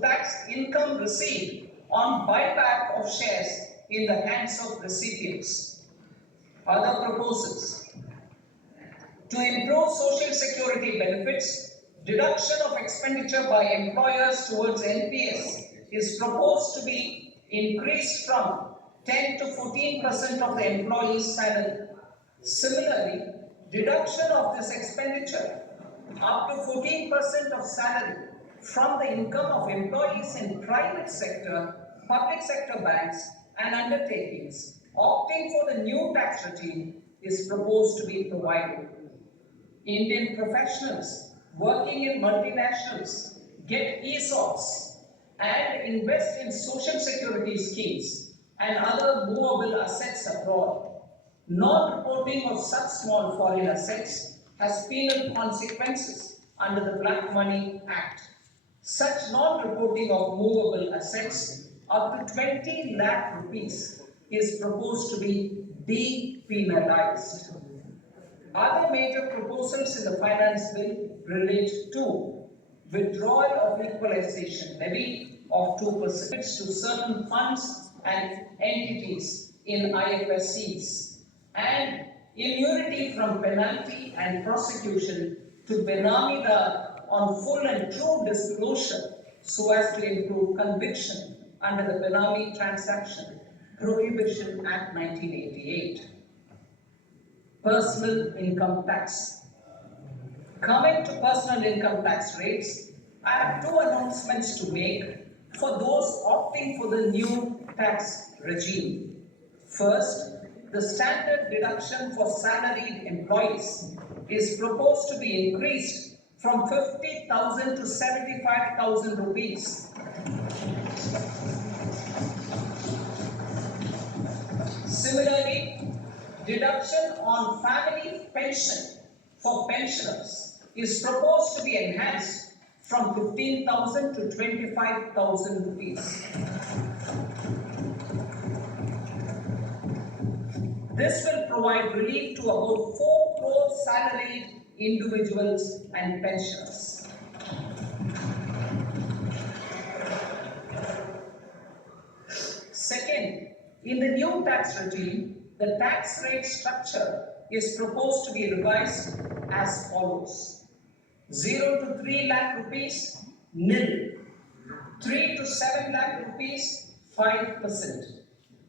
to tax income received on buyback of shares in the hands of recipients. Other proposals: to improve social security benefits, deduction of expenditure by employers towards NPS is proposed to be increased from 10 to 14% of the employee's salary. Similarly, deduction of this expenditure up to 14% of salary from the income of employees in private sector, public sector banks and undertakings opting for the new tax regime is proposed to be provided. Indian professionals working in multinationals get ESOPs and invest in social security schemes and other movable assets abroad. Non-reporting of such small foreign assets has penal consequences under the Black Money Act. Such non-reporting of movable assets up to 20 lakh rupees is proposed to be depenalized. Other major proposals in the finance bill relate to withdrawal of equalization levy of 2% to certain funds and entities in IFSCs, and immunity from penalty and prosecution to Benamida on full and true disclosure so as to improve conviction under the Benami Transaction Prohibition Act 1988. Personal income tax. Coming to personal income tax rates, I have two announcements to make for those opting for the new tax regime. First, the standard deduction for salaried employees is proposed to be increased from 50,000 to 75,000 rupees. Similarly, deduction on family pension for pensioners is proposed to be enhanced from 15,000 to 25,000 rupees. This will provide relief to about 4 crore salaried individuals and pensioners. Second, in the new tax regime, the tax rate structure is proposed to be revised as follows: 0 to 3 lakh rupees, nil; 3 to 7 lakh rupees, 5%;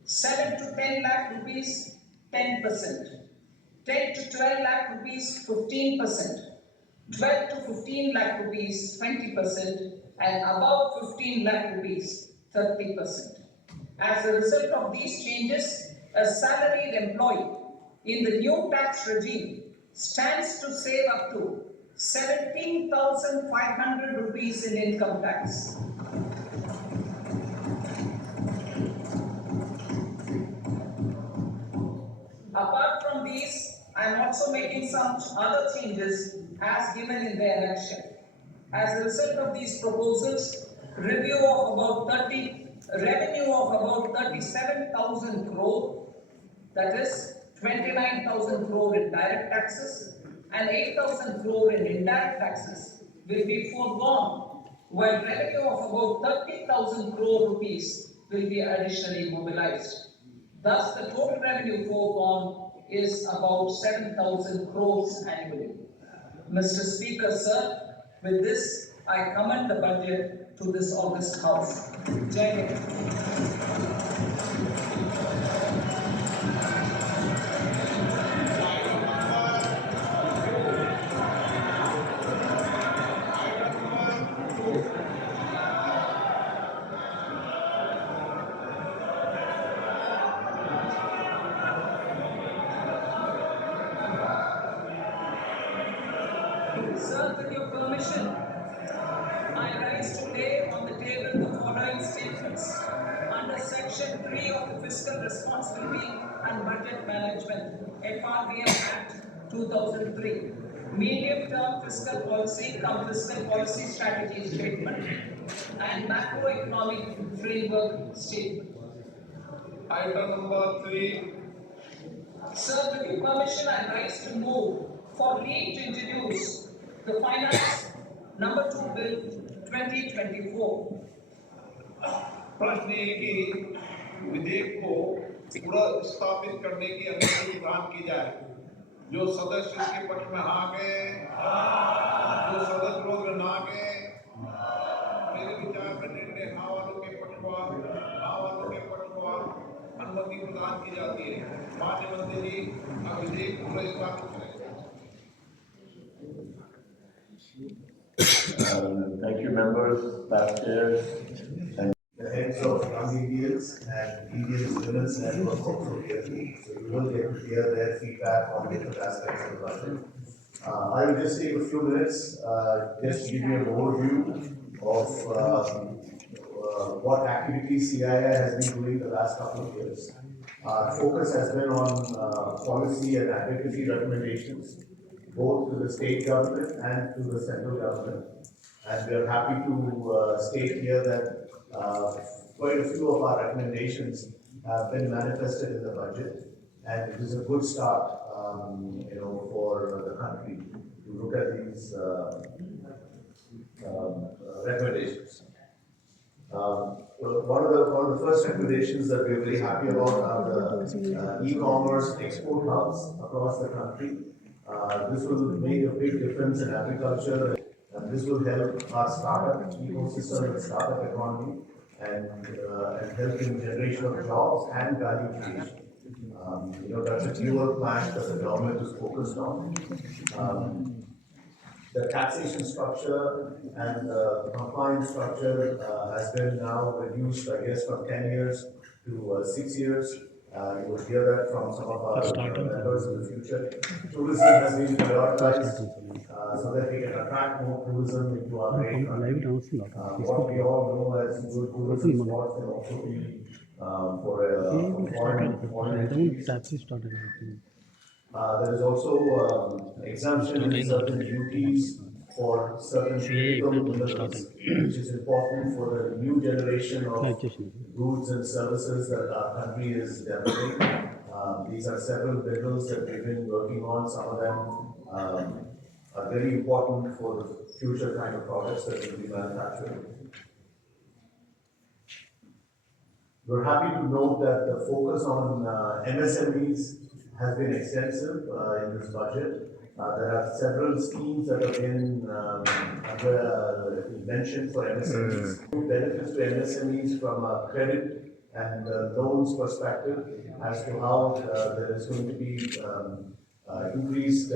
7 to 10 lakh rupees, 10%; 10 to 12 lakh rupees, 15%; 12 to 15 lakh rupees, 20%; and above 15 lakh rupees, 30%. As a result of these changes, a salaried employee in the new tax regime stands to save up to 17,500 rupees in income tax. Apart from these, I am also making some other changes as given in the annexure. As a result of these proposals, revenue of about 37,000 crore, that is 29,000 crore in direct taxes and 8,000 crore in indirect taxes will be foregone, while revenue of about 30,000 crore rupees will be additionally mobilized. Thus, the total revenue foregone is about 7,000 crores annually. Mr. Speaker, sir, with this, I commend the budget to this august House. Jai Hind. Sir, with your permission, I rise today on the table the following statements under Section 3 of the Fiscal Responsibility and Budget Management FRBM Act 2003, Medium-Term Fiscal Policy cum Fiscal Policy Strategy Statement and Macroeconomic Framework Statement. Item number 3. Sir, with your permission, I rise to move for leave to introduce the Finance Number 2 Bill 2024. प्रश्न ये कि विधेयक को पुनर्स्थापित करने की अनुमति प्रदान की जाए। जो सदस्य इसके पक्ष में हाँ गए, जो सदस्य विरोध में ना गए, मेरे विचार में निर्णय हाँ वालों के पक्षवार अनुमति प्रदान की जाती है। माननीय मंत्री जी, अब विधेयक को पुनर्स्थापित करें। Thank you, members, past chairs, and the heads of non-EDLs and EDLs Women's Network also here. So you will get to hear their feedback on different aspects of the budget. I will just take a few minutes just to give you an overview of what activities CII has been doing the last couple of years. Our focus has been on policy and advocacy recommendations, both to the state government and to the central government. And we are happy to state here that quite a few of our recommendations have been manifested in the budget, and it is a good start, for the country to look at these recommendations. One of the first recommendations that we're very happy about are the e-commerce export hubs across the country. This will make a big difference in agriculture, and this will help our startup ecosystem and startup economy, and help in generation of jobs and value creation. That's a newer plan that the government is focused on. The taxation structure and the compliance structure has been now reduced, I guess, from 10 years to 6 years. You will hear that from some of our members in the future. Tourism has been prioritized so that we can attract more tourism into our great country. What we all know as good tourism spots can also be for foreign entities. There is also exemption in certain duties for certain critical minerals, which is important for the new generation of goods and services that our country is developing. These are several minerals that we've been working on. Some of them are very important for the future kind of products that will be manufactured. We're happy to note that the focus on MSMEs has been extensive in this budget. There are several schemes that have been mentioned for MSMEs. Benefits to MSMEs from a credit and loans perspective as to how there is going to be increased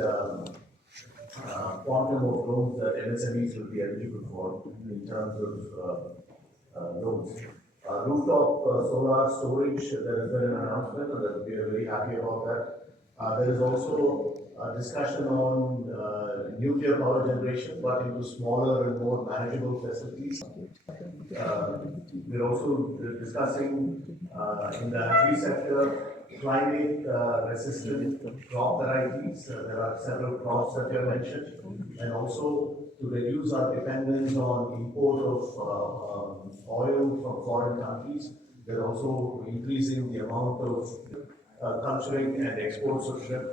quantum of loans that MSMEs will be eligible for in terms of loans. Rooftop solar storage, there has been an announcement, and we are very happy about that. There is also a discussion on nuclear power generation, but into smaller and more manageable facilities. We're also discussing in the agri sector climate resistant crop varieties. There are several crops that you have mentioned, and also to reduce our dependence on import of oil from foreign countries. They're also increasing the amount of culturing and exports of shrimp.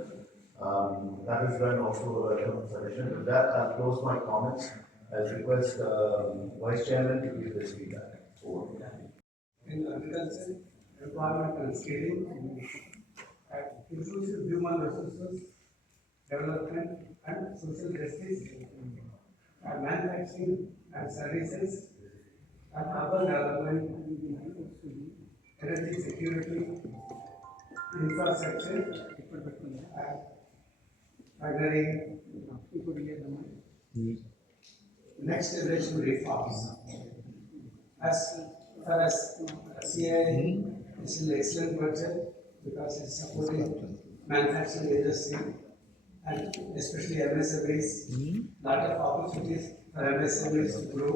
That has been also a welcome suggestion. With that, I'll close my comments. I'll request Vice Chairman to give his feedback. In agriculture, employment and skilling, inclusive human resources, development and social justice, and manufacturing and services, and urban development, energy security, infrastructure, primary, next generation reforms. As far as CII, this is an excellent budget because it's supporting manufacturing industry and especially MSMEs. Lot of opportunities for MSMEs to grow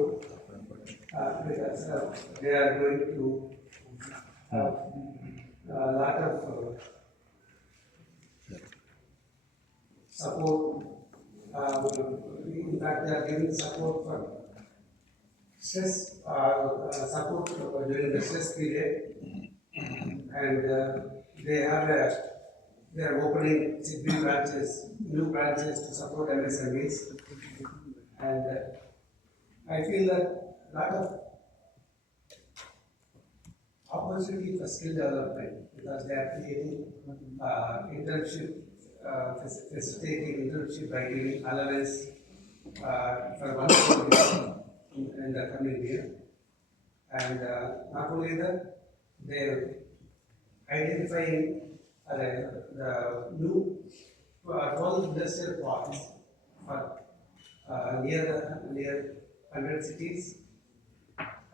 because they are going to have a lot of support. In fact, they are giving support for stress, support during the stress period, and they are opening new branches to support MSMEs, and I feel that a lot of opportunity for skill development because they are creating internship, facilitating internship by giving allowance for 1 crore in the coming year. And not only that, they're identifying the new 12 industrial parks for near 100 cities.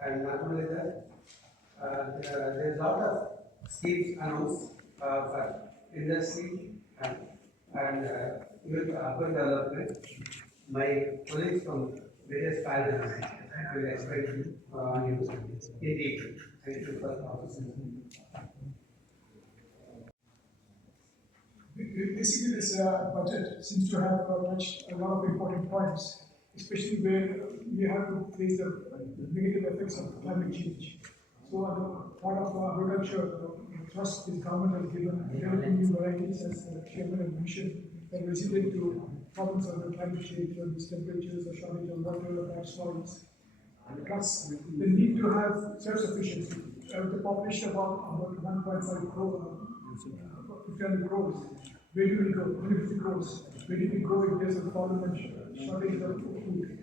And not only that, there's a lot of schemes announced for industry and even for urban development. My colleagues from various panels will explain to you in detail. Thank you for the opportunity. Basically, this budget seems to have touched a lot of important points, especially where we have to face the negative effects of climate change. So, part of agriculture, the trust this government has given developing new varieties, as the chairman had mentioned, that are resilient to problems of the climate change, whether it's temperatures, or shortage of water, or bad soils. Plus, the need to have self-sufficiency. The population about 1.5 crore, 500 crores. Where do we go? 150 crores. Where do we go if there's a problem and shortage of food?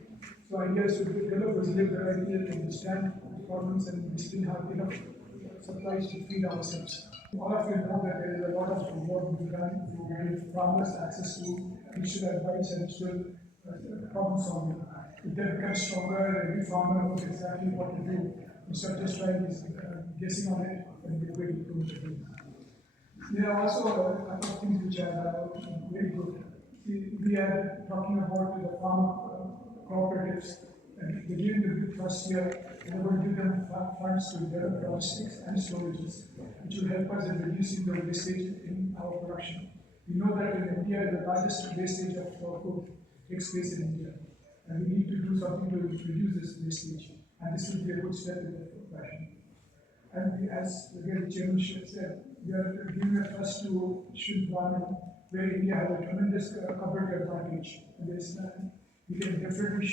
So India should develop resilient variety and understand the problems, and we still have enough supplies to feed ourselves. All of you know that there is a lot of work being done to give farmers access to digital advice and digital problem solving. If they become stronger, every farmer knows exactly what to do. Instead of just trying guessing on it and we're going to do it. There are also a couple of things which are very good. We are talking about the farm cooperatives, and they're giving the big trust here, and they're going to give them funds to develop logistics and storages, which will help us in reducing the wastage in our production. We know that in India, the largest wastage of food takes place in India, and we need to do something to reduce this wastage, and this will be a good step in that fashion. And as the chairman said, we are giving a trust to shrimp farming, where India has a tremendous competitive advantage. And we can definitely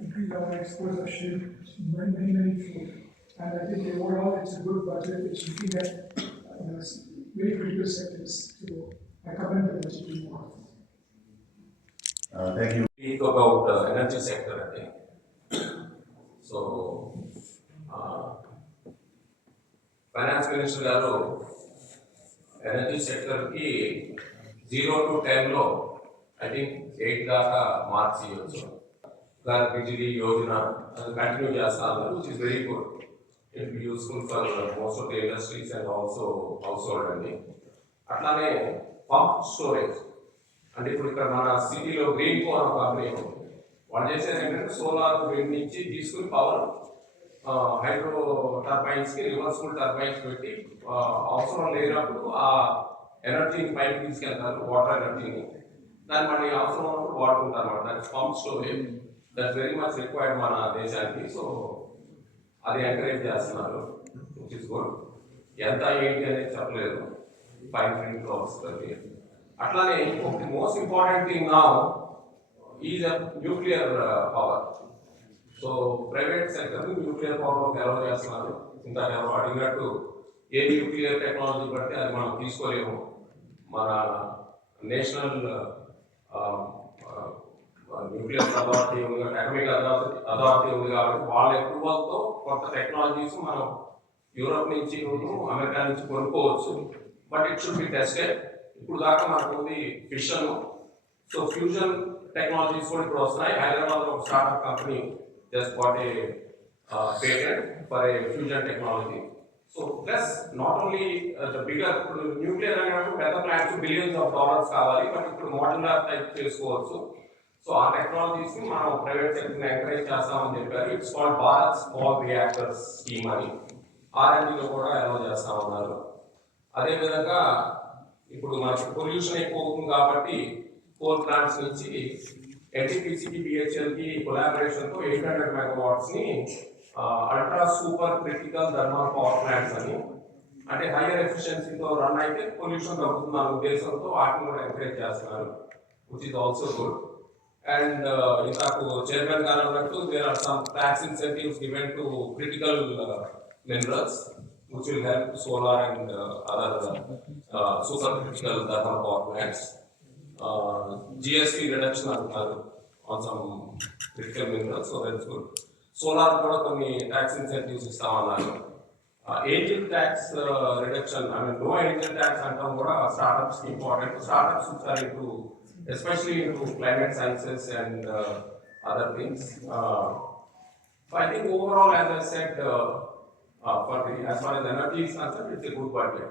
increase our exports of shrimp many food. And I think overall it's a good budget. It's looking at very critical sectors. So I commend the budget to you. Thank you. Speak about energy sector, I think. So, finance minister garu energy sector ki 0 to 10 lo I think 8 daaka marks iyochu. Gar bijli yojana adu continue chestaru, which is very good. It will be useful for most of the industries and also household and atlane pump storage. అంటే ఇప్పుడు ఇక్కడ మన సిటీలో green core company వాళ్ళు చేసేది ఏంటంటే solar wind నుంచి తీసుకుని పవర్ హైడ్రో టర్బైన్స్ కి రివర్సిబుల్ టర్బైన్స్ పెట్టి అవసరం లేనప్పుడు ఆ ఎనర్జీని పైకి తీసుకెళ్తారు, వాటర్ ఎనర్జీని. దాన్ని మళ్ళీ అవసరం ఉన్నప్పుడు వాడుకుంటారు అన్నమాట. That pump storage that very much required మన దేశానికి. సో అది ఎంకరేజ్ చేస్తున్నారు, విచ్ ఇస్ గుడ్. ఎంత ఏంటి అనేది చెప్పలేదు, 5 ప్రింట్లో వస్తుంది. అట్లానే ఒక most important thing now is nuclear power. So private sector nuclear power allow చేస్తున్నారు. ఇంత ఎవరు అడిగినట్టు ఏ న్యూక్లియర్ టెక్నాలజీ పడితే అది మనం తీసుకోలేము. మన నేషనల్ న్యూక్లియర్ అథారిటీ ఉంది, అటామిక్ అథారిటీ ఉంది కాబట్టి వాళ్ళ అప్రూవల్తో కొత్త టెక్నాలజీస్ మనం యూరోప్ నుంచి అమెరికా నుంచి కొనుక్కోవచ్చు. But it should be tested. ఇప్పుడు దాకా మనకు ఉంది ఫిషన్. సో ఫ్యూజన్ టెక్నాలజీస్ కూడా ఇప్పుడు వస్తున్నాయి. హైదరాబాద్లో ఒక startup company just got a patent for a fusion technology. So plus not only the bigger, ఇప్పుడు న్యూక్లియర్ అనేప్పుడు పెద్ద ప్లాంట్స్ బిలియన్స్ ఆఫ్ డాలర్స్ కావాలి, బట్ ఇప్పుడు మోడ్యులర్ టైప్ చేసుకోవచ్చు. సో ఆ టెక్నాలజీస్ ని మనం ప్రైవేట్ సెక్టర్ ఎంకరేజ్ చేస్తామని చెప్పారు. It's called Bharat small reactors scheme అని R&Dలో కూడా అలౌ చేస్తామన్నారు. అదేవిధంగా ఇప్పుడు మనకి పొల్యూషన్ ఎక్కువ అవుతుంది కాబట్టి కోల్ ప్లాంట్స్ నుంచి NTPCకి BHELకి కొలాబరేషన్తో 800 megawatts ని ultra super critical thermal power plants అని, అంటే హైయర్ ఎఫిషియన్సీతో రన్ అయితే పొల్యూషన్ తగ్గుతుంది అనే ఉద్దేశంతో వాటిని కూడా ఎంకరేజ్ చేస్తున్నారు, which is also good. And ఇంతకు చైర్మన్ గారు అన్నట్టు there are some tax incentives given to critical minerals which will help solar and other supercritical thermal power plants. GST reduction on some critical minerals, so that's good. Solar కూడా కొన్ని tax incentives ఇస్తామన్నారు. Angel tax reduction, I mean no angel tax అంటాం కూడా startups కి important. Startups which are into, especially into climate sciences and other things. So I think overall, as I said, as far as energy is concerned, it's a good budget.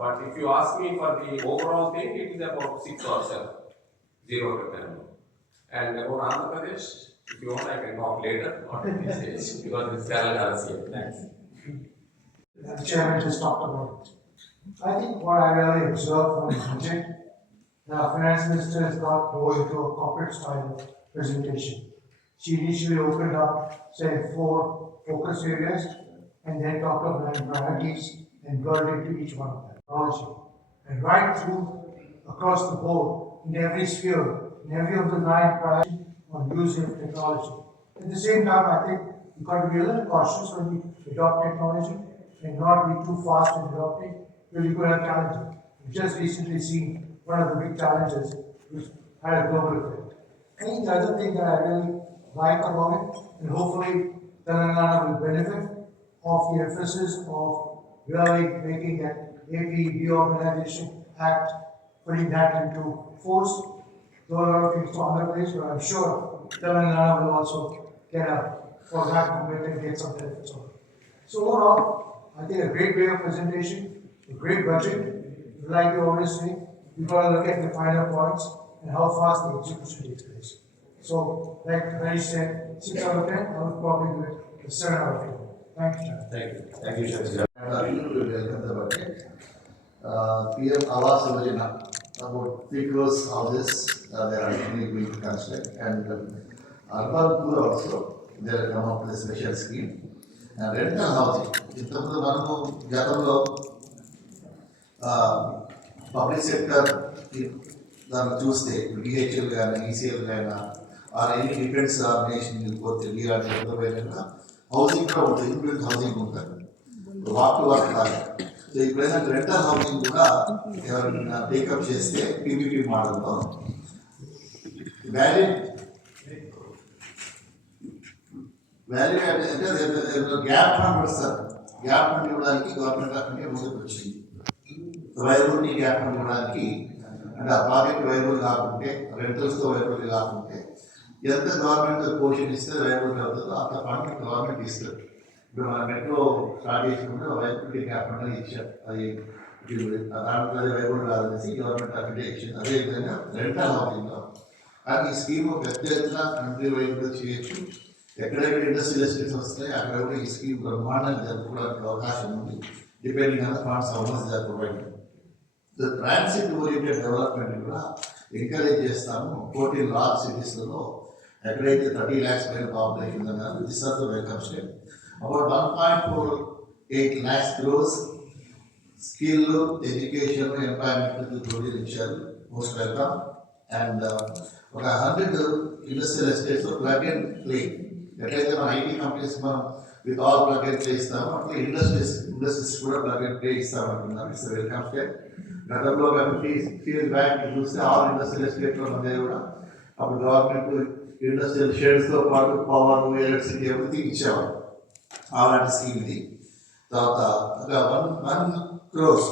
But if you ask me for the overall thing, it is about 6 or 7, 0 to 10. And about Andhra Pradesh, if you want, I can talk later, not at this stage, because it's Telangana here. Thanks. The chairman just talked about it. I think what I really observed from the budget, the finance minister has got more into a corporate style presentation. She initially opened up, say, 4 focus areas, and then talked of priorities and brought into each one of them. Technology. And right through, across the board, in every sphere, in every of the 9 priorities on using of technology. At the same time, I think we've got to be a little cautious when we adopt technology and not be too fast in adopting, because you could have challenges. We've just recently seen one of the big challenges which had a global effect. I think the other thing that I really like about it, and hopefully Telangana will benefit of the emphasis of really making that AP Reorganization Act, putting that into force. There are a lot of things to Andhra Pradesh, but I'm sure Telangana will also get up for that moment and get some benefits of it. So overall, I think a great way of presentation, a great budget. Like you always say, we've got to look at the finer points and how fast the execution takes place. So, like Harish said, 6 out of 10, I would probably give it a 7 out of 10. Thank you. Thank you. Thank you, Shakti. We welcome the budget. PM Awas Yojana, about 3 crores houses they are actually going to construct, and urban poor also they are come up with a special scheme. And rental housing, ఇంతకుముందు మనము గతంలో public sector దాన్ని చూస్తే DHL కానీ ECL కానీ ఎన్ని defence organisation పోతే పోయినా హౌసింగ్ కూడా ఉంటుంది, ఇన్బిల్ట్ హౌసింగ్ ఉంటుంది, వాక్ టు వాక్ లాగా. సో ఇప్పుడైనా రెంటల్ హౌసింగ్ కూడా ఎవరైనా టేకప్ చేస్తే పీపీపీ మోడల్లో వ్యాలిడ్ అంటే గ్యాప్ ఫండ్ వస్తారు. గ్యాప్ ఫండ్ ఇవ్వడానికి గవర్నమెంట్ ఆఫ్ ఇండియా ముందుకు వచ్చింది. వైరబుల్ని గ్యాప్ ఫండ్ ఇవ్వడానికి, అంటే ఆ ప్రాజెక్ట్ వైరబుల్ కాకుంటే, రెంటల్స్తో వైరబుల్ కాకుంటే ఎంత గవర్నమెంట్ పోర్షన్ ఇస్తే వైరబుల్ అవుతుందో అంత ఫండ్ గవర్నమెంట్ ఇస్తారు. ఇప్పుడు మన మెట్రో స్టార్ట్ చేసినప్పుడు వైరబిలిటీ గ్యాప్ ఫండ్ అని ఇచ్చారు. అది దాంట్లో వైరబుల్ కాదనేసి గవర్నమెంట్ ఆఫ్ ఇండియా ఇచ్చింది. అదేవిధంగా రెంటల్ హౌసింగ్లో అది ఈ స్కీమ్ పెద్ద ఎత్తున కంట్రీ వైడ్ కూడా చేయొచ్చు. ఎక్కడెక్కడ ఇండస్ట్రియల్ ఎస్టేట్స్ వస్తాయి అక్కడ కూడా ఈ స్కీమ్ బ్రహ్మాండంగా జరుపుకోవడానికి అవకాశం ఉంది, depending on the funds how much they are providing. The transit oriented development కూడా ఎంకరేజ్ చేస్తాము. 14 లార్జ్ సిటీస్లలో ఎక్కడైతే 30 lakhs పైన పాపులేషన్ అన్నారు, this are the welcome step. About 1.48 lakhs crores skill, education, employment provision ఇచ్చారు. Most welcome. అండ్ ఒక 100 industrial estates plug and play. ఎట్లయితే మన IT companies మనం with all plug and play ఇస్తాము, అట్లా ఇండస్ట్రీస్ కూడా ప్లగ్ అండ్ ప్లే ఇస్తామనుకున్నాం. It's welcome step. గతంలో 50 years బ్యాక్ చూస్తే ఆల్ ఇండస్ట్రియల్ ఎస్టేట్లో మంది కూడా అప్పుడు గవర్నమెంట్ ఇండస్ట్రియల్ షేడ్స్తో పాటు పవర్, ఎలక్ట్రిసిటీ ఎవ్రీథింగ్ ఇచ్చేవారు. అలాంటి స్కీమ్ ఇది. తర్వాత ఒక 1 crore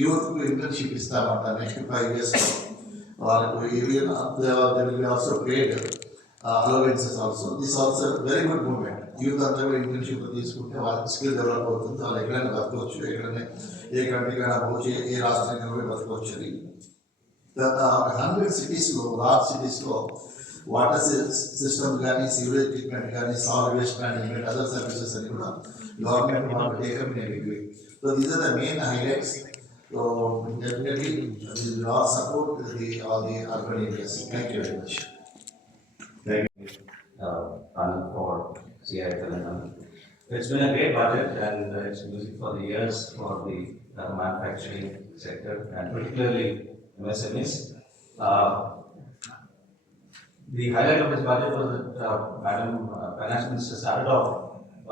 యూత్కు ఇంటర్న్షిప్ ఇస్తామంట నెక్స్ట్ 5 years. వాళ్ళకు also paid allowances also. This also very good movement. Youth అంతా కూడా ఇంటర్న్షిప్ తీసుకుంటే వాళ్ళకి స్కిల్ డెవలప్ అవుతుంది. వాళ్ళు ఎక్కడైనా బతకవచ్చు, ఎక్కడైనా ఏ కంట్రీకైనా పోవచ్చు, ఏ రాష్ట్రానికి కూడా బతకవచ్చు అని. తర్వాత 100 cities-లో, లార్జ్ సిటీస్లో వాటర్ సిస్టమ్ కానీ, సివరేజ్ ట్రీట్మెంట్ కానీ, solid waste management, other services అని కూడా గవర్నమెంట్ వాళ్ళు take up in. So these are the main highlights. So definitely we will all support all the urban areas. Thank you very much. Thank you, Anand, for CII Telangana. It's been a great budget, and it's music for the ears for the manufacturing sector and particularly MSMEs. The highlight of this budget was that Madam Finance Minister started off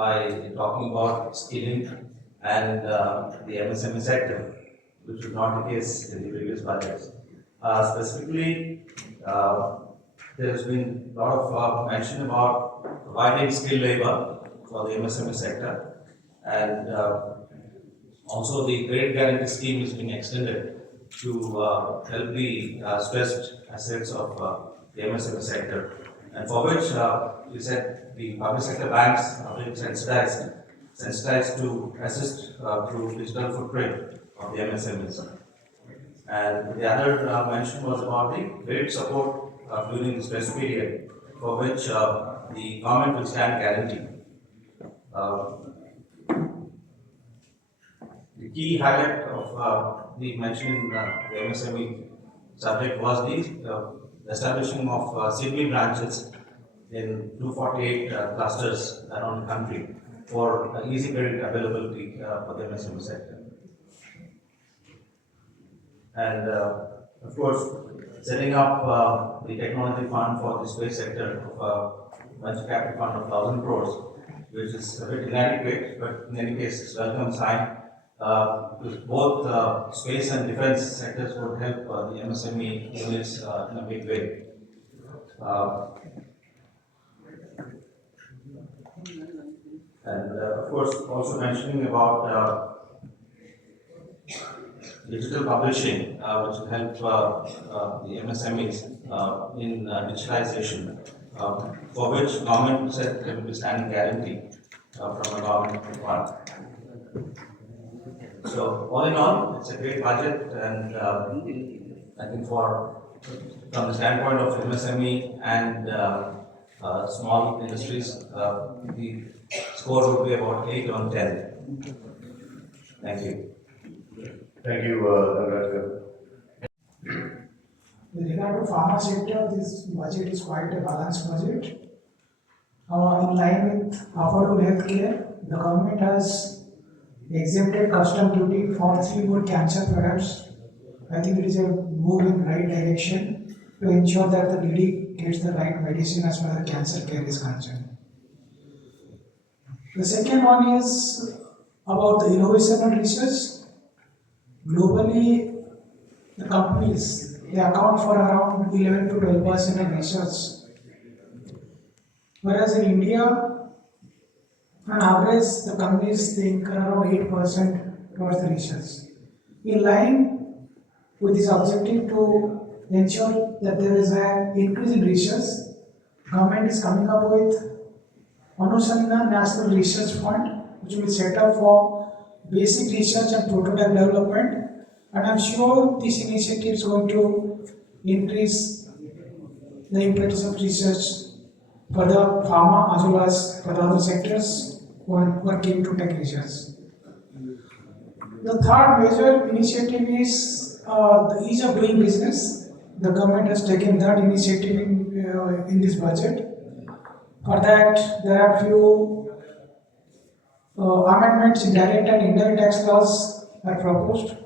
by talking about skilling and the MSME sector, which was not the case in the previous budgets. Specifically, there has been a lot of mention about providing skilled labor for the MSME sector, and also the credit guarantee scheme is being extended to help the stressed assets of the MSME sector, and for which you said the public sector banks are being sensitized to assist through digital footprint of the MSMEs. And the other mention was about the credit support during the stress period, for which the government will stand guarantee. The key highlight of the mention in the MSME subject was the establishing of CII branches in 248 clusters around the country for easy credit availability for the MSME sector. And of course, setting up the technology fund for the space sector of venture capital fund of 1,000 crores, which is a bit inadequate, but in any case, it's welcome sign. Because both space and defense sectors would help the MSME units in a big way. And of course, also mentioning about digital publishing, which will help the MSMEs in digitalization, for which government said there will be standing guarantee from a government fund. So all in all, it's a great budget, and I think from the standpoint of MSME and small industries, the score would be about 8 on 10. Thank you. Thank you, Nagaraj. With regard to pharma sector, this budget is quite a balanced budget. In line with affordable healthcare, the government has exempted custom duty for 3 more cancer products. I think it is a move in right direction to ensure that the needy gets the right medicine as far as cancer care is concerned. The second one is about the innovation and research. Globally, the companies, they account for around 11 to 12% of research. Whereas in India, on average, the companies think around 8% towards the research. In line with this objective to ensure that there is an increase in research, government is coming up with Anusandhan National Research Fund, which will be set up for basic research and prototype development. And I'm sure this initiative is going to increase the impetus of research for the pharma as well as for the other sectors who are keen to take research. The third major initiative is the ease of doing business. The government has taken that initiative in this budget. For that, there are few amendments in direct and indirect tax laws are proposed.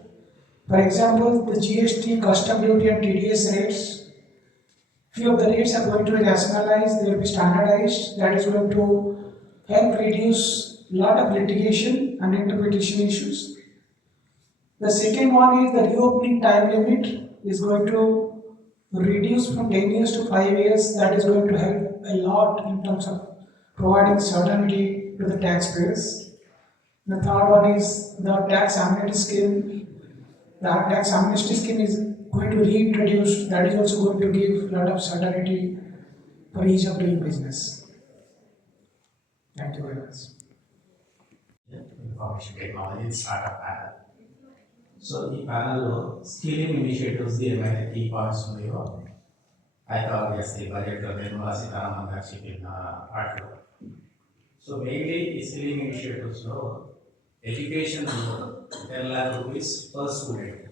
For example, the GST, custom duty and TDS rates, few of the rates are going to be rationalized, they will be standardized. That is going to help reduce a lot of litigation and interpretation issues. The second one is the reopening time limit is going to reduce from 10 years to 5 years. That is going to help a lot in terms of providing certainty to the taxpayers. The third one is the tax amnesty scheme. The tax amnesty scheme is going to be reintroduced. That is also going to give a lot of certainty for ease of doing business. Thank you very much. Information technology startup panel. So ఈ ప్యానల్లో skilling initiatives ఏమైనా key points ఉన్నాయో I thought yes, the budget of Nirmala Sitharaman గారు చెప్పిన వాటిలో. So mainly ఈ skilling ఇనిషియేటివ్స్లో education 10 lakh rupees per student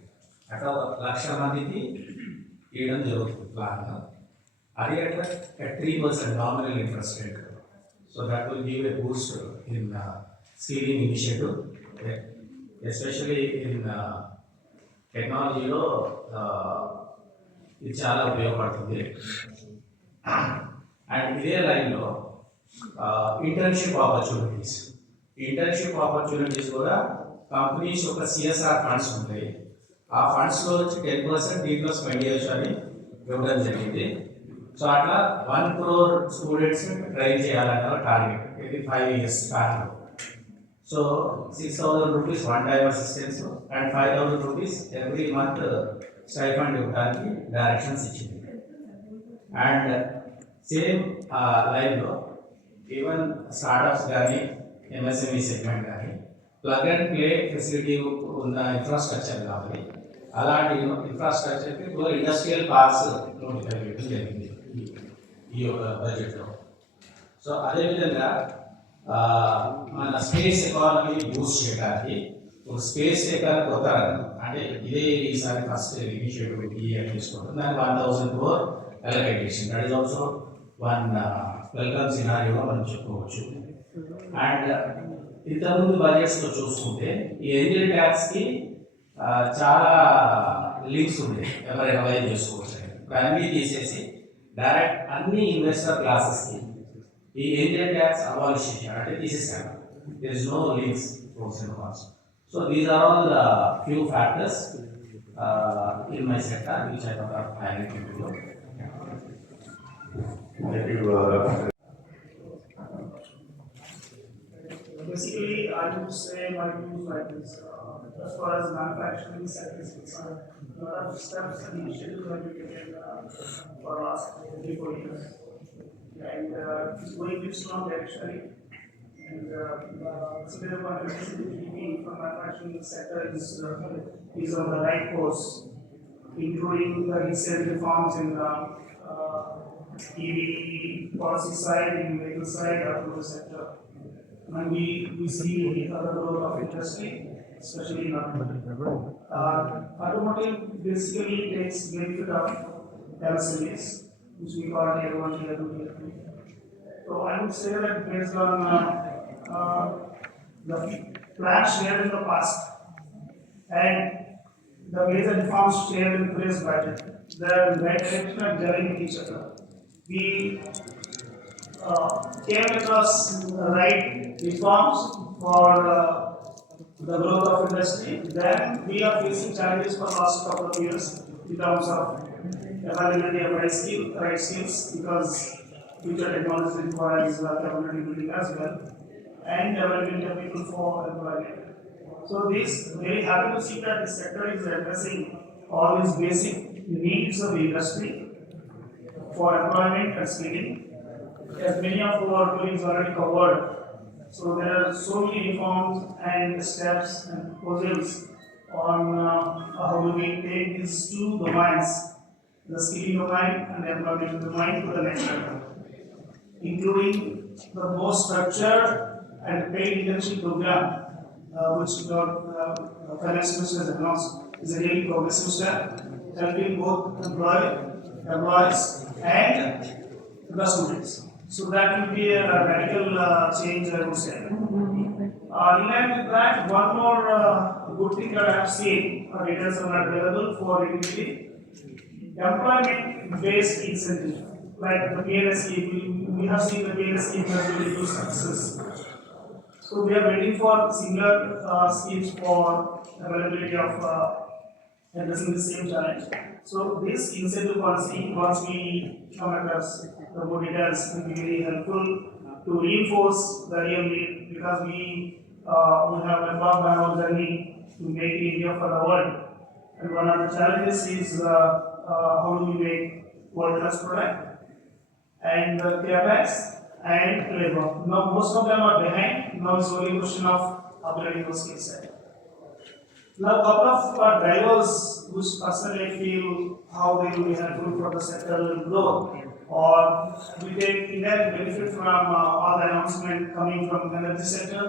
అట్లా 1,00,000 మందికి ఇవ్వడం జరుగుతుంది ప్లాన్గా. అది అట్లా 3% nominal interest rate. So that will give a boost in skilling initiative, especially in టెక్నాలజీలో ఇది చాలా ఉపయోగపడుతుంది. అండ్ ఇదే లైన్లో ఇంటర్న్షిప్ ఆపర్చునిటీస్. ఇంటర్న్షిప్ ఆపర్చునిటీస్ కూడా కంపెనీస్ ఒక సిఎస్ఆర్ ఫండ్స్ ఉంటాయి. ఆ ఫండ్స్లో వచ్చి 10% దీంట్లో స్పెండ్ చేయొచ్చని ఇవ్వడం జరిగింది. సో అట్లా 1 crore స్టూడెంట్స్ ట్రైన్ చేయాలనే టార్గెట్, ఇది 5 years స్పాన్లో. So 6,000 rupees one time assistance and 5,000 rupees every month stipend ఇవ్వడానికి డైరెక్షన్స్ ఇచ్చింది. అండ్ సేమ్ లైన్లో ఈవెన్ స్టార్టప్స్ కానీ ఎంఎస్ఎంఈ సెగ్మెంట్ కానీ ప్లగ్ అండ్ ప్లే ఫెసిలిటీ ఉన్న ఇన్ఫ్రాస్ట్రక్చర్ కావాలి. అలాంటి ఇన్ఫ్రాస్ట్రక్చర్కి ఇప్పుడు ఇండస్ట్రియల్ పార్క్స్ నోటిఫై చేయడం జరిగింది ఈ యొక్క బడ్జెట్లో. సో అదేవిధంగా మన స్పేస్ ఎకానమీని బూస్ట్ చేయడానికి ఒక స్పేస్ ఎకానమీ కొత్త రంగం, అంటే ఇదే ఈసారి ఫస్ట్ ఇనిషియేటివ్ ఈ ఇయర్ తీసుకుంటాం. దానికి 1,000 crore allocation, that is also one welcome scenario మనం చెప్పుకోవచ్చు. అండ్ ఇంతకుముందు బడ్జెట్స్లో చూసుకుంటే ఈ ఏంజల్ ట్యాక్స్కి చాలా లింక్స్ ఉండేవి, ఎవరైనా అవైల్ చేసుకోవచ్చు. అన్నీ తీసేసి డైరెక్ట్ అన్ని ఇన్వెస్టర్ క్లాసెస్కి ఈ ఏంజల్ ట్యాక్స్ అబాలిషన్ అంటే తీసేసాను. There is no links pros and cons. So these are all few factors in my sector which I thought of highlighting to you. Thank you. Basically, I would say my views like this. As far as manufacturing sector is concerned, a lot of steps and initiatives have been taken for the last 3-4 years. And it's going in strong direction. And so therefore, GDP for manufacturing sector is on the right course, including the recent reforms in the EV policy side, in vehicle side, automotive sector. And we see the growth of industry, especially in automotive. Automotive basically takes benefit of MSMEs, which we call tier 1, tier 2, tier 3. So I would say that based on the plans shared in the past and the major reforms shared in today's budget, the right direction are gelling with each other. We came across the right reforms for the growth of industry. Then we are facing challenges for the last couple of years in terms of availability of right skills, because future technology requires capability building as well, and availability of people for employment. So this, very happy to see that the sector is addressing all these basic needs of the industry for employment and skilling, as many of our colleagues already covered. So there are so many reforms and steps and proposals on how do we take these two domains, the skilling domain and the employment domain, to the next level, including the more structured and paid internship program, which the finance minister has announced, is a really progressive step, helping both employees and the students. So that will be a radical change, I would say. In line with that, one more good thing that I have seen, details are not available for utility, employment-based incentive, like the PLS scheme. We have seen the PLS scheme has really good success. So we are waiting for similar schemes for availability of addressing the same challenge. So this incentive policy, once we come across the more details, will be very helpful to reinforce the real need, because we have embarked on our journey to make India for the world. And one of the challenges is how do we make world-class product, and capex and labor. Now most of them are behind. Now it's only a question of upgrading those skill set. Now a couple of drivers which personally I feel how they will be helpful for the sectoral growth, or we take indirect benefit from all the announcement coming from the energy sector.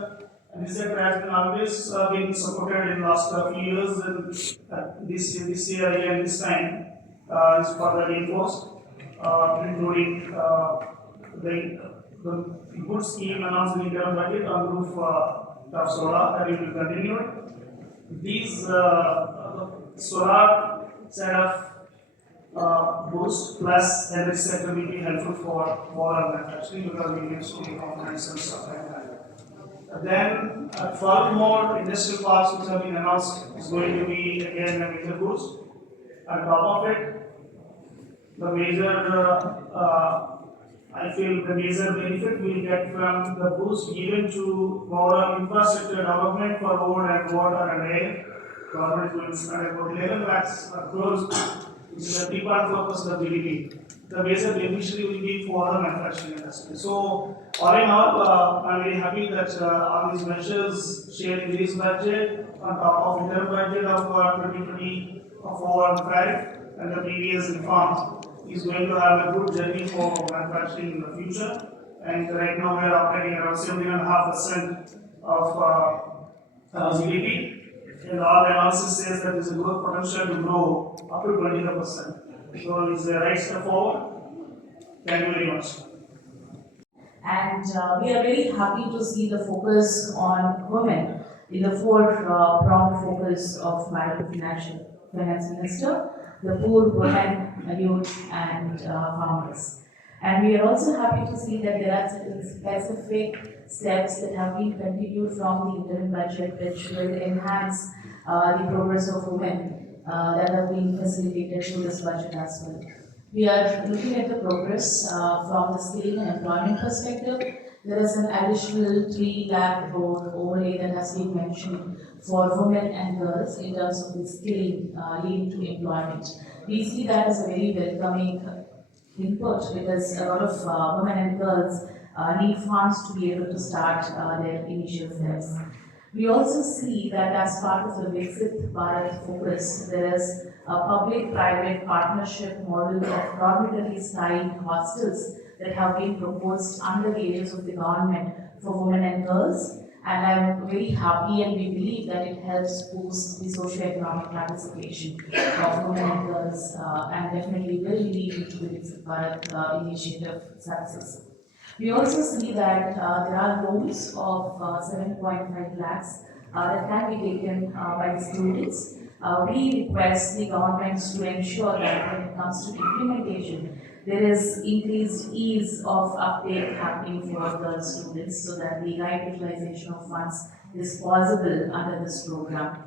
And this sector has been always been supported in the last few years, and this year and this time is further reinforced, including the good scheme announced in the interim budget on roof of solar that we will continue. These solar set of boost plus energy sector will be helpful for our manufacturing, because we need so many components and stuff like that. Then 12 more industrial parks which have been announced is going to be again a major boost. On top of it, the major, I feel the major benefit we get from the boost given to overall infrastructure development for road and water and air. Government will spend about 11 lakhs crores, which is a 3.4% of GDP. The major beneficiary will be for the manufacturing industry. So, all in all, I'm very happy that all these measures shared in this budget, on top of interim budget of 2024 and 5 and the previous reforms, is going to have a good journey for manufacturing in the future. And right now we are operating around 17.5% of GDP. And all the analysis says that there is a growth potential to grow up to 25%. So it's the right step forward. Thank you very much. And we are very happy to see the focus on women in the four-pronged focus of Madam Finance Minister, the poor, women, youth, and farmers. And we are also happy to see that there are certain specific steps that have been continued from the interim budget, which will enhance the progress of women that have been facilitated through this budget as well. We are looking at the progress from the skilling and employment perspective. There is an additional 3 lakh crore overlay that has been mentioned for women and girls in terms of the skilling leading to employment. We see that as a very welcoming input because a lot of women and girls need funds to be able to start their initial steps. We also see that as part of the Viksit Bharat focus, there is a public-private partnership model of dormitory-style hostels that have been proposed under the aegis of the government for women and girls. And I'm very happy and we believe that it helps boost the socio-economic participation of women and girls and definitely will lead into the Viksit Bharat initiative success. We also see that there are loans of 7.5 lakhs that can be taken by the students. We request the governments to ensure that when it comes to implementation, there is increased ease of uptake happening for the students so that the right utilization of funds is possible under this program.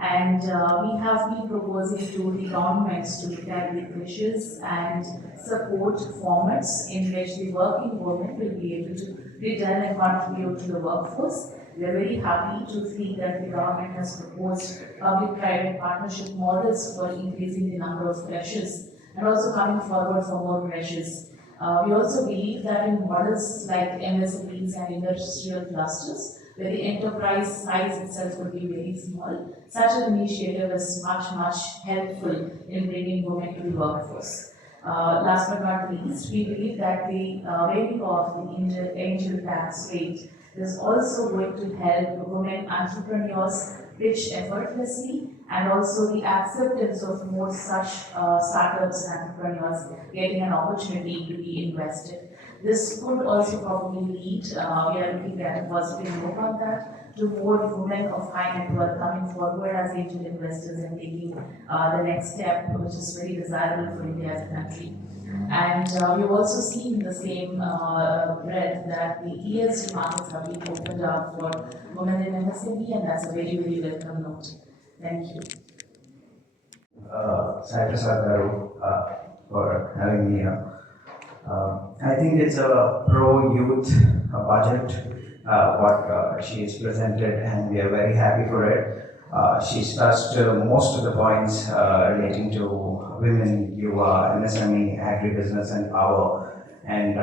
And we have been proposing to the governments to look at the wishes and support formats in which the working women will be able to return and contribute to the workforce. We are very happy to see that the government has proposed public-private partnership models for increasing the number of creches and also coming forward for more creches. We also believe that in models like MSMEs and industrial clusters, where the enterprise size itself will be very small, such an initiative is much helpful in bringing women to the workforce. Last but not least, we believe that the waiving of the angel tax rate is also going to help women entrepreneurs pitch effortlessly and also the acceptance of more such startups and entrepreneurs getting an opportunity to be invested. This could also probably lead, we are looking at a positive note on that, to more women of high net worth coming forward as angel investors and taking the next step, which is very desirable for India as a country. And we've also seen the same breadth that the ESG markets have been opened up for women in MSME, and that's a very welcome note. Thank you. Sai Prasad Garu for having me here. I think it's a pro-youth budget, what she has presented, and we are very happy for it. She's touched most of the points relating to women, Yuva, MSME, agribusiness and power. And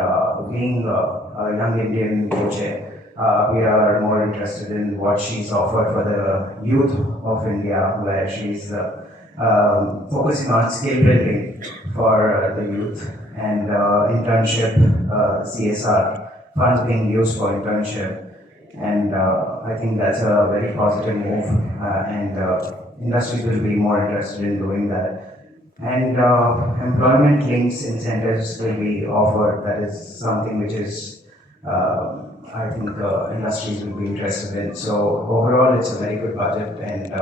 being a young Indian coach, we are more interested in what she's offered for the youth of India, where she's focusing on skill building for the youth and internship, CSR, funds being used for internship. And I think that's a very positive move and industries will be more interested in doing that. And employment links incentives will be offered. That is something which is, I think industries will be interested in. So overall, it's a very good budget and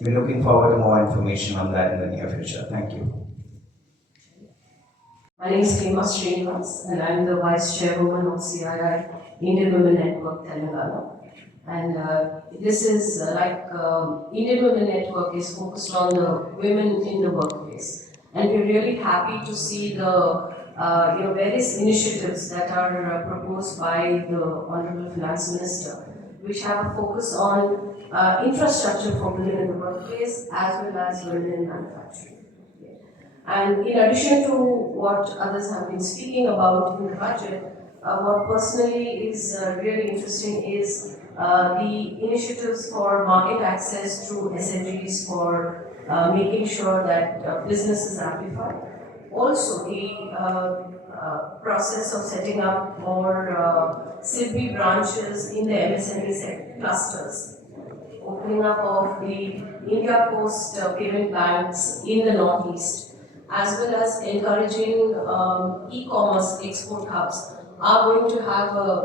we're looking forward to more information on that in the near future. Thank you. My name is Hema Srinivas and I am the Vice Chairwoman of CII Indian Women Network Telangana. And this is Indian Women Network is focused on the women in the workplace. And we're really happy to see the various initiatives that are proposed by the Honorable Finance Minister, which have a focus on infrastructure for women in the workplace as well as women in manufacturing. And in addition to what others have been speaking about in the budget, what personally is really interesting is the initiatives for market access through SNGs for making sure that business is amplified. Also, the process of setting up more CII branches in the MSME clusters, opening up of the India Post payment banks in the Northeast, as well as encouraging e-commerce export hubs are going to have a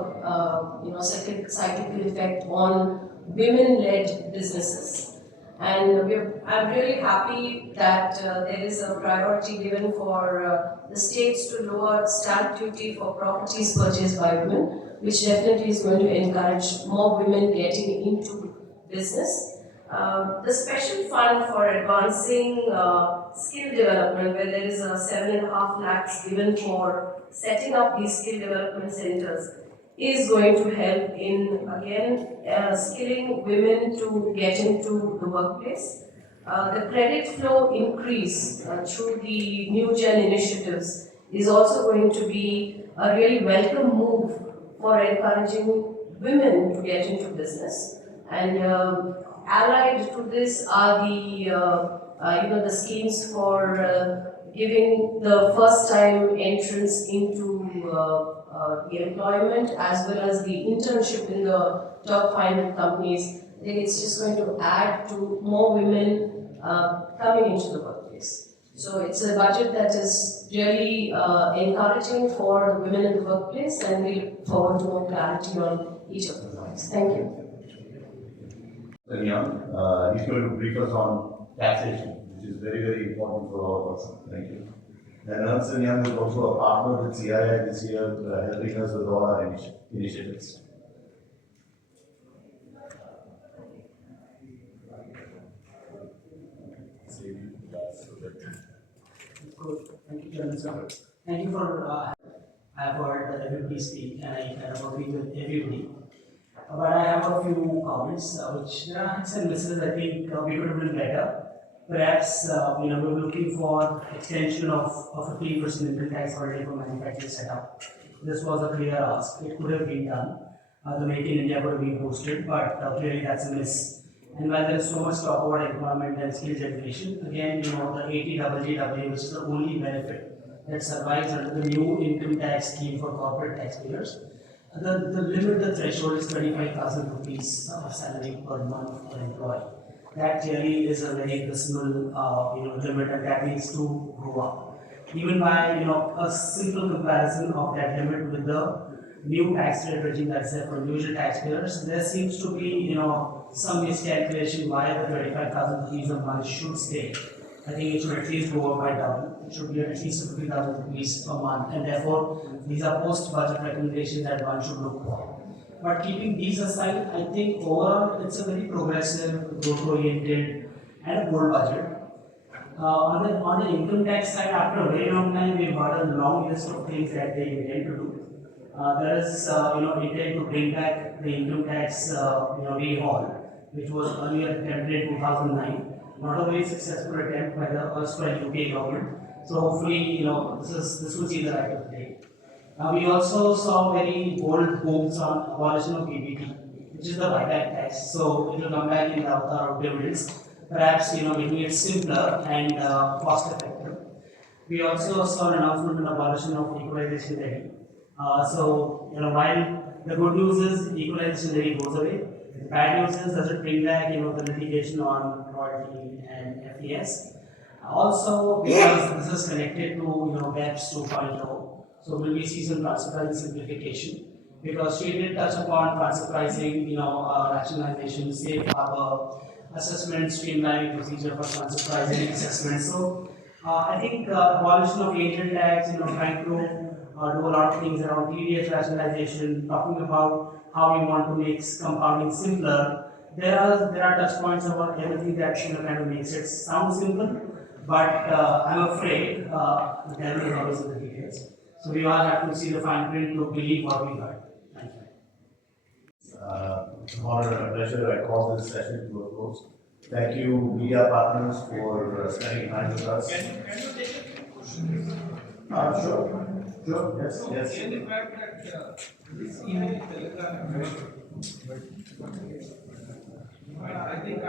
cyclical effect on women-led businesses. And I'm really happy that there is a priority given for the states to lower stamp duty for properties purchased by women, which definitely is going to encourage more women getting into business. The special fund for advancing skill development, where there is a 7.5 lakhs given for setting up these skill development centers, is going to help in, again, skilling women to get into the workplace. The credit flow increase through the new gen initiatives is also going to be a really welcome move for encouraging women to get into business. And allied to this are the schemes for giving the first time entrance into the employment as well as the internship in the top 500 companies. I think it's just going to add to more women coming into the workplace. So it's a budget that is really encouraging for women in the workplace, and we look forward to more clarity on each of the points. Thank you. Young, he's going to brief us on taxation, which is very, very important for all of us. Thank you. And Ernst & Young is also a partner with CII this year, helping us with all our initiatives. Thank you, Chairman Sir. Thank you for, I have heard everybody speak and I kind of agree with everybody. But I have a few comments, which there are hits and misses. I think we could have been better. Perhaps we were looking for extension of 15% income tax holiday for manufacturing setup. This was a clear ask. It could have been done. The Make in India could have been boosted, but clearly that's a miss. And while there is so much talk about employment and skill generation, again, the 80JJW, which is the only benefit that survives under the new income tax scheme for corporate taxpayers. The limit, the threshold is 25,000 rupees of salary per month per employee. That clearly is a very visible limit, and that needs to go up. Even by a simple comparison of that limit with the new tax rate regime that's there for usual taxpayers, there seems to be some miscalculation why the 25,000 rupees a month should stay. I think it should at least go up by double. It should be at least 50,000 rupees a month, and therefore these are post-budget recommendations that one should look for. But keeping these aside, I think overall it's a very progressive, growth-oriented, and a bold budget. On the income tax side, after a very long time, we've got a long list of things that they intend to do. There is intent to bring back the income tax rehaul, which was earlier attempted in 2009. Not a very successful attempt by the erstwhile UK government. So hopefully, this will see the light of day. We also saw very bold moves on abolition of PBT, which is the buyback tax. So it will come back in the avatar of dividends, perhaps making it simpler and cost effective. We also saw an announcement on abolition of equalization levy. While the good news is equalization levy goes away, the bad news is does it bring back the litigation on royalty and FES. Also, because this is connected to BEPS 2.0. So will we see some transfer pricing simplification? Because she did touch upon transfer pricing, rationalization, safe harbor, assessment, streamlining procedure for transfer pricing assessment. So I think abolition of angel tax, trying to do a lot of things around TDS rationalization, talking about how you want to make compounding simpler. There are touch points about everything that kind of makes it sound simple, but I'm afraid the devil is always in the details. So we all have to see the fine print to believe what we heard. Thank you. Honor and a pleasure. I call this session to a close. Thank you, media partners, for spending time with us. Can you take a Sure. Sure. Yes. In the fact that this CII Telangana, I think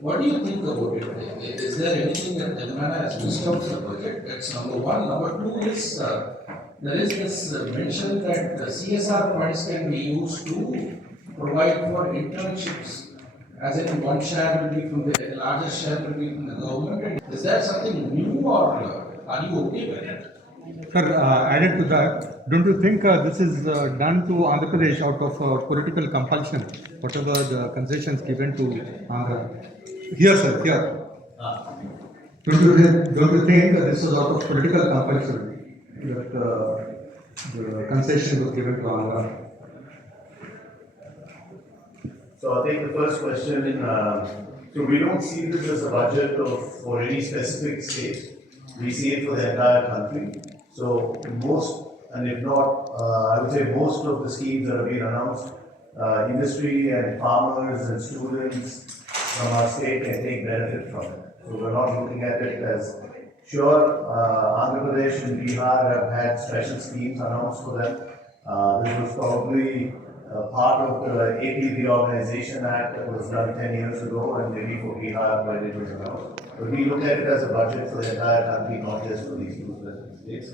What do you think about it? Is there anything that Telangana has missed out in the budget? That's number one. Number two is there is this mention that the CSR funds can be used to provide for internships. As in one share will be from the larger share will be from the government. Is that something new or are you okay with it? Sir, added to that, don't you think this is done to Andhra Pradesh out of political compulsion, whatever the concessions given to Andhra? Here, sir, here. Don't you think this is out of political compulsion that the concession was given to Andhra? So I think the first question, so we don't see this as a budget for any specific state. We see it for the entire country. So most, and if not, I would say most of the schemes that have been announced, industry and farmers and students from our state can take benefit from it. So we're not looking at it as, sure, Andhra Pradesh and Bihar have had special schemes announced for them. This was probably part of the AP Reorganization Act that was done 10 years ago, and maybe for Bihar when it was announced. But we look at it as a budget for the entire country, not just for these two states.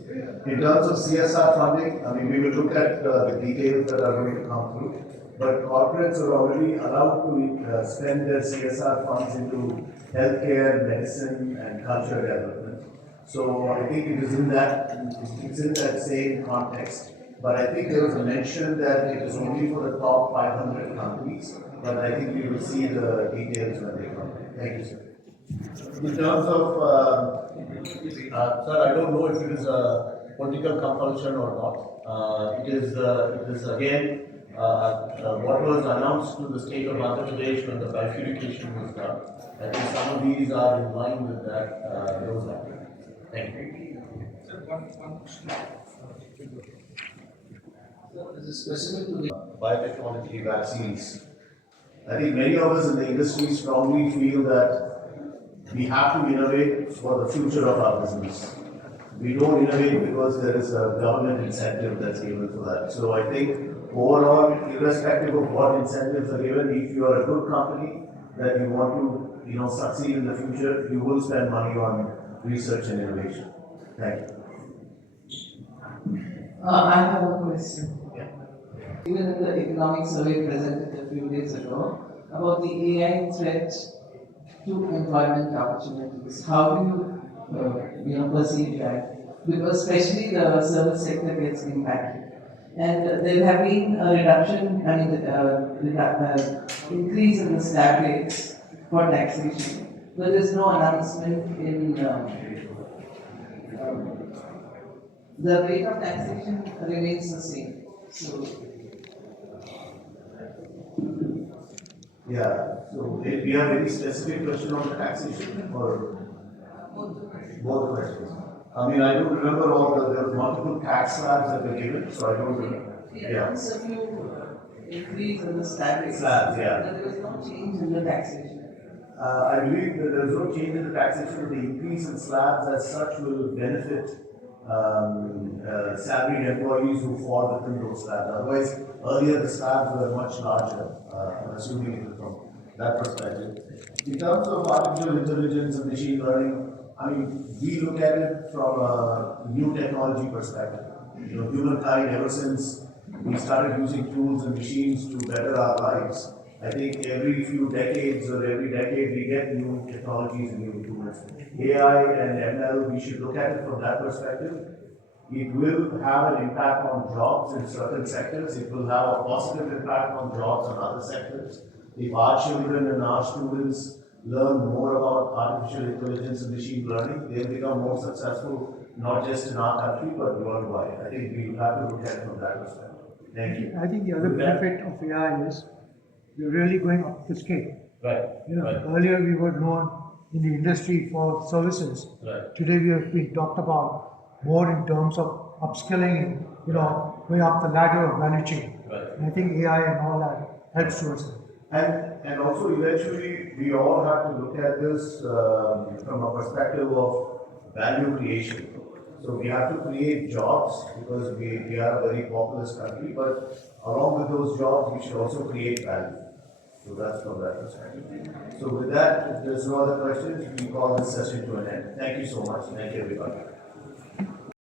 In terms of CSR funding, I mean, we will look at the details that are going to come through. But corporates are already allowed to spend their CSR funds into healthcare, medicine, and culture development. So I think it's in that same context. But I think there was a mention that it is only for the top 500 companies. But I think we will see the details when they come. Thank you, sir. In terms of, sir, I don't know if it is a political compulsion or not. It is again what was announced to the state of Andhra Pradesh when the bifurcation was done. I think some of these are in line with that. Those are. Thank you. Sir, one question. This is specific to the biotechnology vaccines. I think many of us in the industry strongly feel that we have to innovate for the future of our business. We don't innovate because there is a government incentive that's given for that. So I think overall, irrespective of what incentives are given, if you are a good company that you want to succeed in the future, you will spend money on research and innovation. Thank you. I have a question. Yeah. Even in the economic survey presented a few days ago about the AI threat to employment opportunities, how do you perceive that? Because especially the service sector gets impacted, and there have been a reduction, increase in the slab rates for taxation, but there's no announcement in the rate of taxation remains the same. So, yeah, so do you have any specific question on the taxation or both questions? I mean, I don't remember there were multiple tax slabs that were given, so I don't remember. yeah. So few increase in the slab rates. Slabs, yeah. But there was no change in the taxation. I believe that there is no change in the taxation, but the increase in slabs as such will benefit salaried employees who fall within those slabs. Otherwise, earlier the slabs were much larger, I'm assuming it from that perspective. In terms of artificial intelligence and machine learning, I mean, we look at it from a new technology perspective. Humankind, ever since we started using tools and machines to better our lives, I think every few decades or every decade we get new technologies and new tools. AI and ML, we should look at it from that perspective. It will have an impact on jobs in certain sectors. It will have a positive impact on jobs in other sectors. If our children and our students learn more about artificial intelligence and machine learning, they'll become more successful, not just in our country, but worldwide. I think we have to look at it from that perspective. Thank you. I think the other With that- benefit of AI is we're really going up the scale. Right, You know, right. earlier we were known in the industry for services. Right. Today we have been talked about more in terms of upskilling and, going up the ladder of value chain. Right. And I think AI and all that helps towards it. And also eventually, we all have to look at this from a perspective of value creation. So we have to create jobs because we are a very populous country, but along with those jobs, we should also create value. So that's from that perspective. So with that, if there's no other questions, we call this session to an end. Thank you so much. Thank you, everybody.